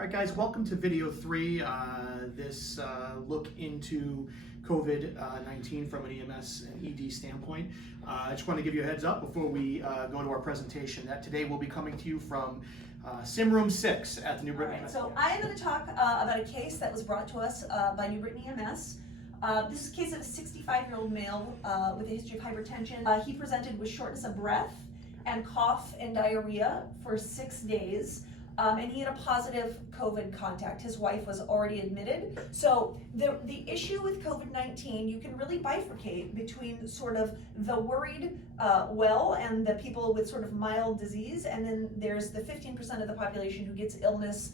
All right, guys, welcome to video 3. This look into COVID-19 from an EMS and ED standpoint. I just want to give you a heads up before we go to our presentation that today we'll be coming to you from Sim Room 6 at the New Britain EMS. So I am going to talk about a case that was brought to us by New Britain EMS. This is a case of a 65-year-old male with a history of hypertension. He presented with shortness of breath and cough and diarrhea for 6 days. And he had a positive COVID contact. His wife was already admitted. So the issue with COVID-19, you can really bifurcate between sort of the worried well and the people with sort of mild disease, and then there's the 15% of the population who gets illness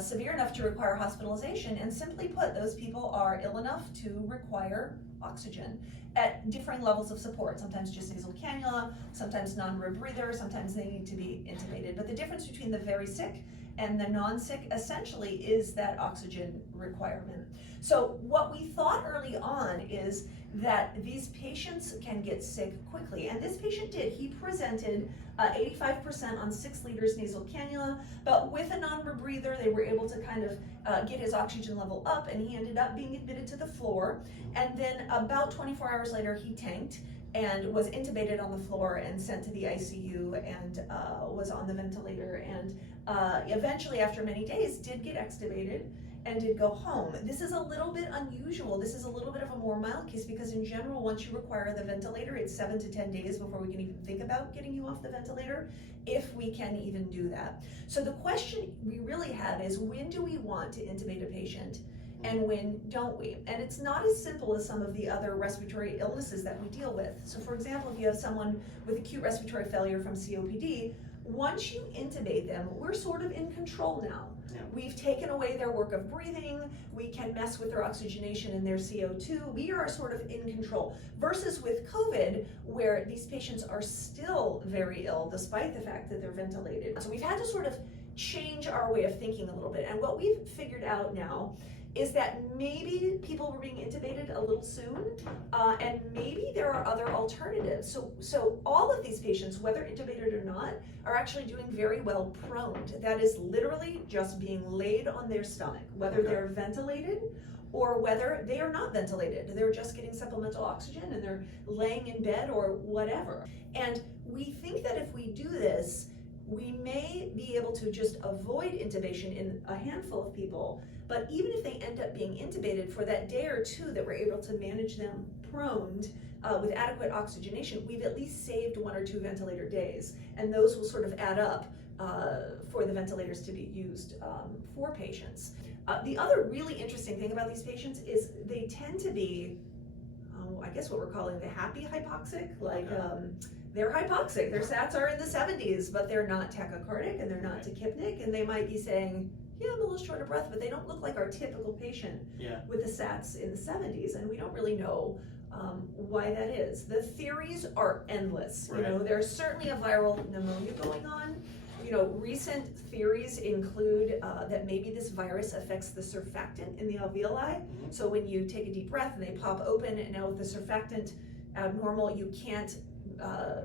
severe enough to require hospitalization. And simply put, those people are ill enough to require oxygen at differing levels of support, sometimes just nasal cannula, sometimes non-rebreather, sometimes they need to be intubated. But the difference between the very sick and the non-sick essentially is that oxygen requirement. So what we thought early on is that these patients can get sick quickly, and this patient did. He presented 85% on 6 liters nasal cannula, but with a non-rebreather, they were able to kind of get his oxygen level up, and he ended up being admitted to the floor. And then about 24 hours later, he tanked and was intubated on the floor and sent to the ICU and was on the ventilator, and eventually, after many days, did get extubated and did go home. This is a little bit unusual. This is a little bit of a more mild case because in general, once you require the ventilator, it's 7 to 10 days before we can even think about getting you off the ventilator, if we can even do that. So the question we really have is, when do we want to intubate a patient and when don't we? And it's not as simple as some of the other respiratory illnesses that we deal with. So for example, if you have someone with acute respiratory failure from COPD, once you intubate them, we're sort of in control now. Yeah. We've taken away their work of breathing, we can mess with their oxygenation and their CO2, we are sort of in control. Versus with COVID, where these patients are still very ill despite the fact that they're ventilated. So we've had to sort of change our way of thinking a little bit, and what we've figured out now is that maybe people were being intubated a little soon, and maybe there are other alternatives. So all of these patients, whether intubated or not, are actually doing very well proned. That is literally just being laid on their stomach, whether they're ventilated or whether they are not ventilated. They're just getting supplemental oxygen and they're laying in bed or whatever. And we think that if we do this, we may be able to just avoid intubation in a handful of people. But even if they end up being intubated for that day or two that we're able to manage them proned with adequate oxygenation, we've at least saved 1 or 2 ventilator days. And those will sort of add up for the ventilators to be used for patients. The other really interesting thing about these patients is they tend to be, I guess what we're calling the happy hypoxic, like they're hypoxic, their SATs are in the 70s, but they're not tachycardic and they're not tachypnic, and they might be saying, yeah, I'm a little short of breath, but they don't look like our typical patient with the SATs in the 70s, and we don't really know why that is. The theories are endless. You know, there's certainly a viral pneumonia going on. You know, recent theories include that maybe this virus affects the surfactant in the alveoli. So when you take a deep breath and they pop open, and now with the surfactant abnormal, you can't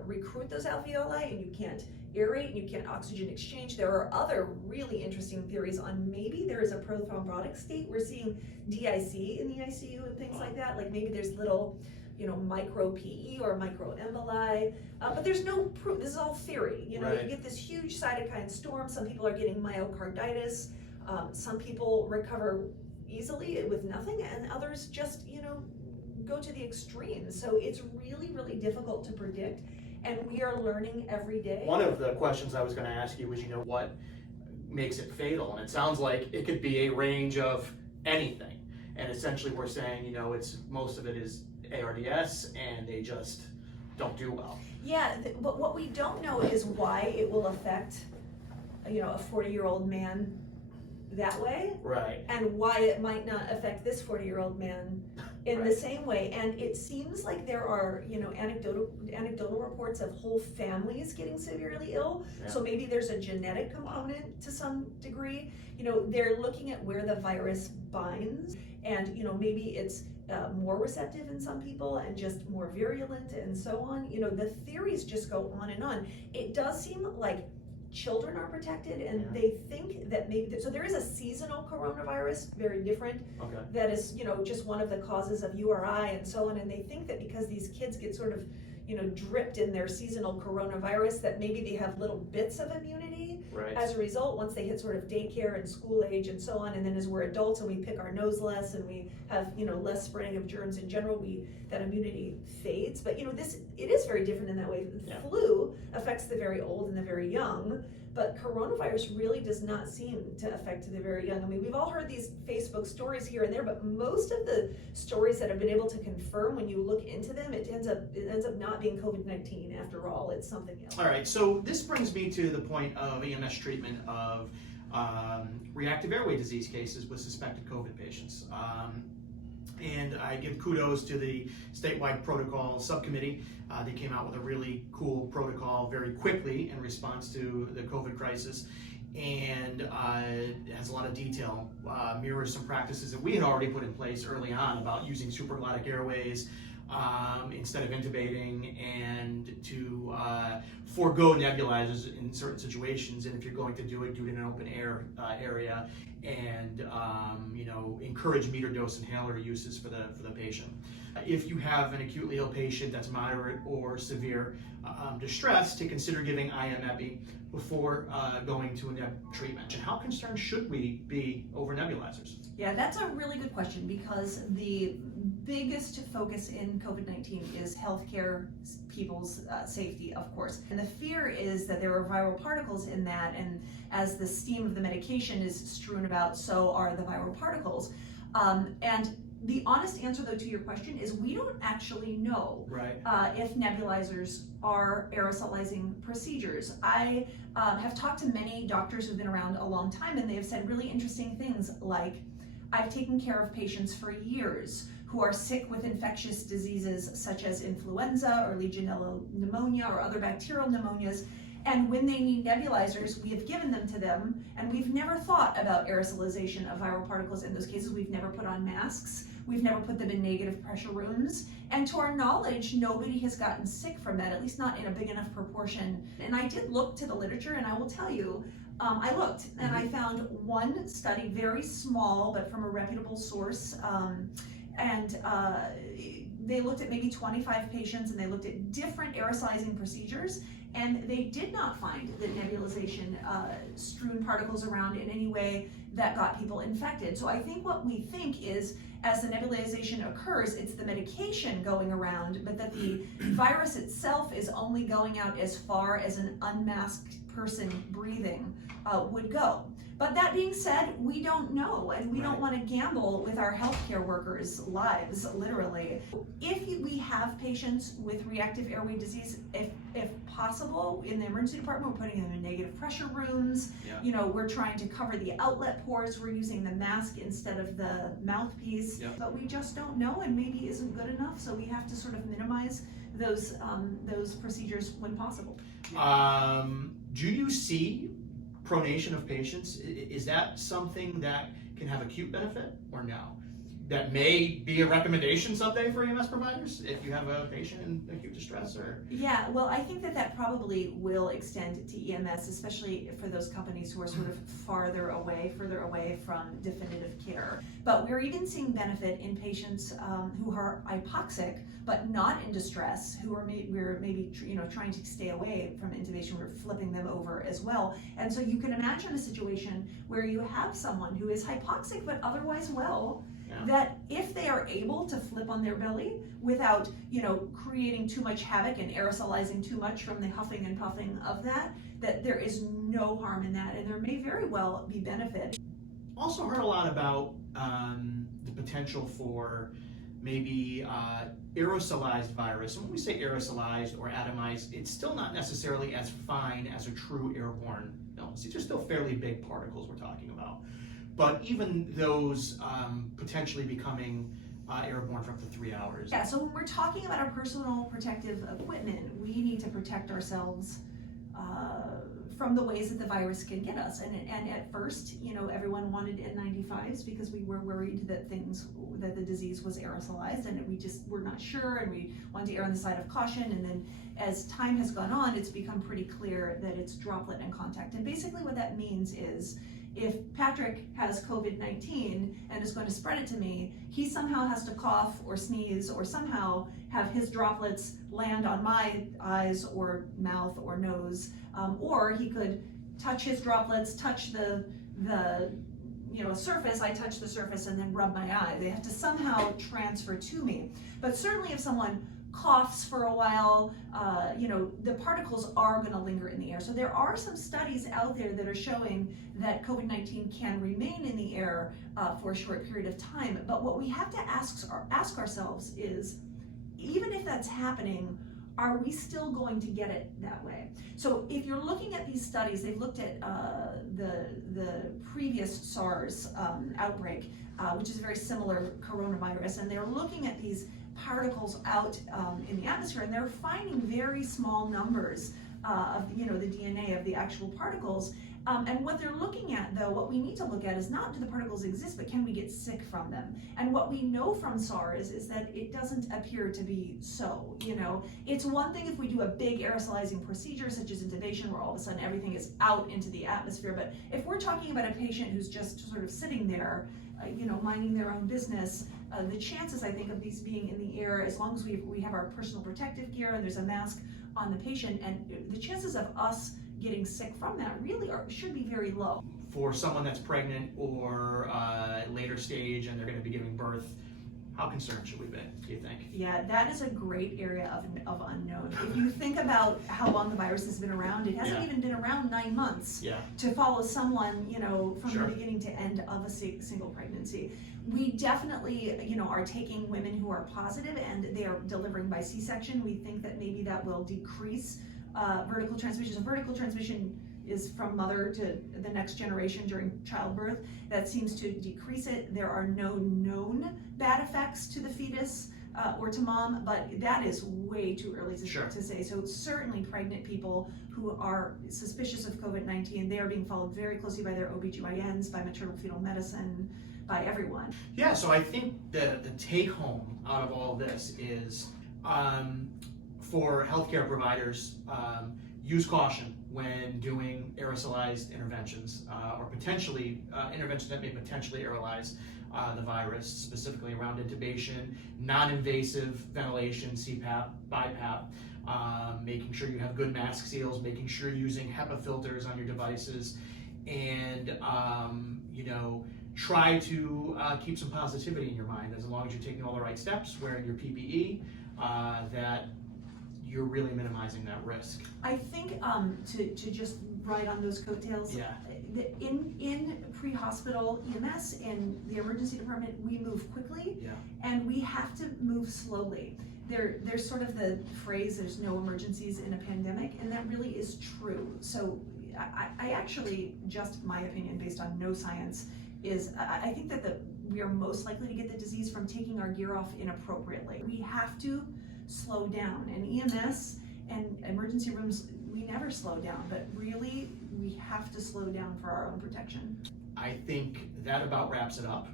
recruit those alveoli, and you can't aerate, and you can't oxygen exchange. There are other really interesting theories on maybe there is a prothrombotic state. We're seeing DIC in the ICU and things like that. Like maybe there's little, you know, micro PE or micro emboli, but there's no proof. This is all theory. You know, you get this huge cytokine storm. Some people are getting myocarditis. Some people recover easily with nothing, and others just, you know, go to the extreme. So it's really, really difficult to predict. And we are learning every day. One of the questions I was going to ask you was, you know, what makes it fatal? And it sounds like it could be a range of anything. And essentially we're saying, you know, it's most of it is ARDS and they just don't do well. Yeah, but what we don't know is why it will affect, you know, a 40-year-old man that way. Right. And why it might not affect this 40-year-old man in the same way. And it seems like there are, you know, anecdotal reports of whole families getting severely ill. So maybe there's a genetic component to some degree. You know, they're looking at where the virus binds, and, you know, maybe it's more receptive in some people and just more virulent and so on. You know, the theories just go on and on. It does seem like children are protected, and Yeah. they think that maybe, so there is a seasonal coronavirus, very different, Okay. that is, just one of the causes of URI and so on, and they think that because these kids get sort of, dripped in their seasonal coronavirus, that maybe they have little bits of immunity. Right. As a result, once they hit sort of daycare and school age and so on, and then as we're adults and we pick our nose less and we have, less spreading of germs in general, that immunity fades. But it is very different in that way. Yeah. Flu affects the very old and the very young, but coronavirus really does not seem to affect the very young. I mean, we've all heard these Facebook stories here and there, but most of the stories that have been able to confirm, when you look into them, it ends up not being COVID-19 after all. It's something else. All right, so this brings me to the point of EMS treatment of reactive airway disease cases with suspected COVID patients. And I give kudos to the statewide protocol subcommittee. They came out with a really cool protocol very quickly in response to the COVID crisis, and it has a lot of detail, mirrors some practices that we had already put in place early on about using supraglottic airways instead of intubating, and to forego nebulizers in certain situations, and if you're going to do it in an open air area, and encourage meter dose inhaler uses for the patient. If you have an acutely ill patient that's moderate or severe distress, to consider giving IM epi before going to a neb treatment. And how concerned should we be over nebulizers? Yeah, that's a really good question, because the biggest focus in COVID-19 is healthcare people's safety, of course. And the fear is that there are viral particles in that, and as the steam of the medication is strewn about, so are the viral particles. And the honest answer, though, to your question is we don't actually know if nebulizers are aerosolizing procedures. I have talked to many doctors who've been around a long time, and they have said really interesting things like, I've taken care of patients for years who are sick with infectious diseases such as influenza or Legionella pneumonia or other bacterial pneumonias, and when they need nebulizers, we have given them to them, and we've never thought about aerosolization of viral particles in those cases. We've never put on masks. We've never put them in negative pressure rooms. And to our knowledge, nobody has gotten sick from that, at least not in a big enough proportion. And I did look to the literature, and I will tell you, I looked and I found one study, very small, but from a reputable source, and they looked at maybe 25 patients, and they looked at different aerosolizing procedures, and they did not find that nebulization strewn particles around in any way that got people infected. So I think what we think is, as the nebulization occurs, it's the medication going around, but that the virus itself is only going out as far as an unmasked person breathing would go. But that being said, we don't know, and we don't want to gamble with our healthcare workers' lives, literally. If we have patients with reactive airway disease, if possible, in the emergency department, we're putting them in negative pressure rooms. Yeah. We're trying to cover the outlet pores. We're using the mask instead of the mouthpiece. Yeah. But we just don't know, and maybe isn't good enough, so we have to sort of minimize those procedures when possible. Do you see pronation of patients? Is that something that can have acute benefit or no? That may be a recommendation someday for EMS providers if you have a patient in acute distress, or? Yeah, well, I think that probably will extend to EMS, especially for those companies who are sort of further away from definitive care. But we're even seeing benefit in patients who are hypoxic but not in distress, who are we're maybe trying to stay away from intubation. We're flipping them over as well. And so you can imagine a situation where you have someone who is hypoxic but otherwise well, that if they are able to flip on their belly without, creating too much havoc and aerosolizing too much from the huffing and puffing of that there is no harm in that, and there may very well be benefit. Also heard a lot about the potential for maybe aerosolized virus. And when we say aerosolized or atomized, it's still not necessarily as fine as a true airborne illness. These are still fairly big particles we're talking about. But even those potentially becoming airborne for up to 3 hours. Yeah, so when we're talking about our personal protective equipment, we need to protect ourselves from the ways that the virus can get us. And at first, everyone wanted N95s because we were worried that the disease was aerosolized, and we just were not sure, and we wanted to err on the side of caution. And then as time has gone on, it's become pretty clear that it's droplet and contact. And basically what that means is, if Patrick has COVID-19 and is going to spread it to me, he somehow has to cough or sneeze or somehow have his droplets land on my eyes or mouth or nose, or he could touch his droplets, touch the surface, I touch the surface and then rub my eye. They have to somehow transfer to me. But certainly if someone coughs for a while, the particles are going to linger in the air. So there are some studies out there that are showing that COVID-19 can remain in the air for a short period of time. But what we have to ask ourselves is, even if that's happening, are we still going to get it that way? So if you're looking at these studies, they've looked at the previous SARS outbreak, which is a very similar coronavirus, and they're looking at these particles out in the atmosphere, and they're finding very small numbers of the DNA of the actual particles. And what they're looking at, though, what we need to look at is not do the particles exist, but can we get sick from them? And what we know from SARS is that it doesn't appear to be so. It's one thing if we do a big aerosolizing procedure, such as intubation, where all of a sudden everything is out into the atmosphere. But if we're talking about a patient who's just sort of sitting there, minding their own business, the chances, I think, of these being in the air, as long as we have our personal protective gear and there's a mask on the patient, and the chances of us getting sick from that really should be very low. For someone that's pregnant or later stage and they're going to be giving birth, how concerned should we be, do you think? Yeah, that is a great area of unknown. If you think about how long the virus has been around, it hasn't even been around 9 months to follow someone, from the beginning to end of a single pregnancy. We definitely, are taking women who are positive and they are delivering by C-section. We think that maybe that will decrease vertical transmission. So vertical transmission is from mother to the next generation during childbirth. That seems to decrease it. There are no known bad effects to the fetus or to mom, but that is way too early to say. So certainly pregnant people who are suspicious of COVID-19, they are being followed very closely by their OBGYNs, by maternal fetal medicine, by everyone. Yeah, so I think the take home out of all this is, for healthcare providers, use caution when doing aerosolized interventions or potentially interventions that may potentially aerolize the virus, specifically around intubation, non-invasive ventilation, CPAP, BiPAP, making sure you have good mask seals, making sure you're using HEPA filters on your devices, and try to keep some positivity in your mind, as long as you're taking all the right steps, wearing your PPE, that you're really minimizing that risk. I think to just ride on those coattails, in pre-hospital EMS, in the emergency department, we move quickly, and we have to move slowly. There's sort of the phrase, there's no emergencies in a pandemic, and that really is true. So I actually, just my opinion based on no science, is I think that we are most likely to get the disease from taking our gear off inappropriately. We have to slow down, and EMS and emergency rooms, we never slow down, but really we have to slow down for our own protection. I think that about wraps it up.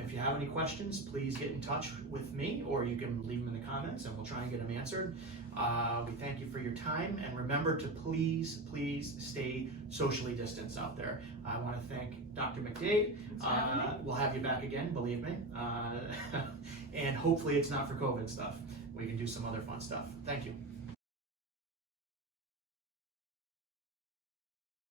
If you have any questions, please get in touch with me, or you can leave them in the comments and we'll try and get them answered. We thank you for your time, and remember to please stay socially distanced out there. I want to thank Dr. McDade. We'll have you back again, believe me. And hopefully it's not for COVID stuff. We can do some other fun stuff. Thank you.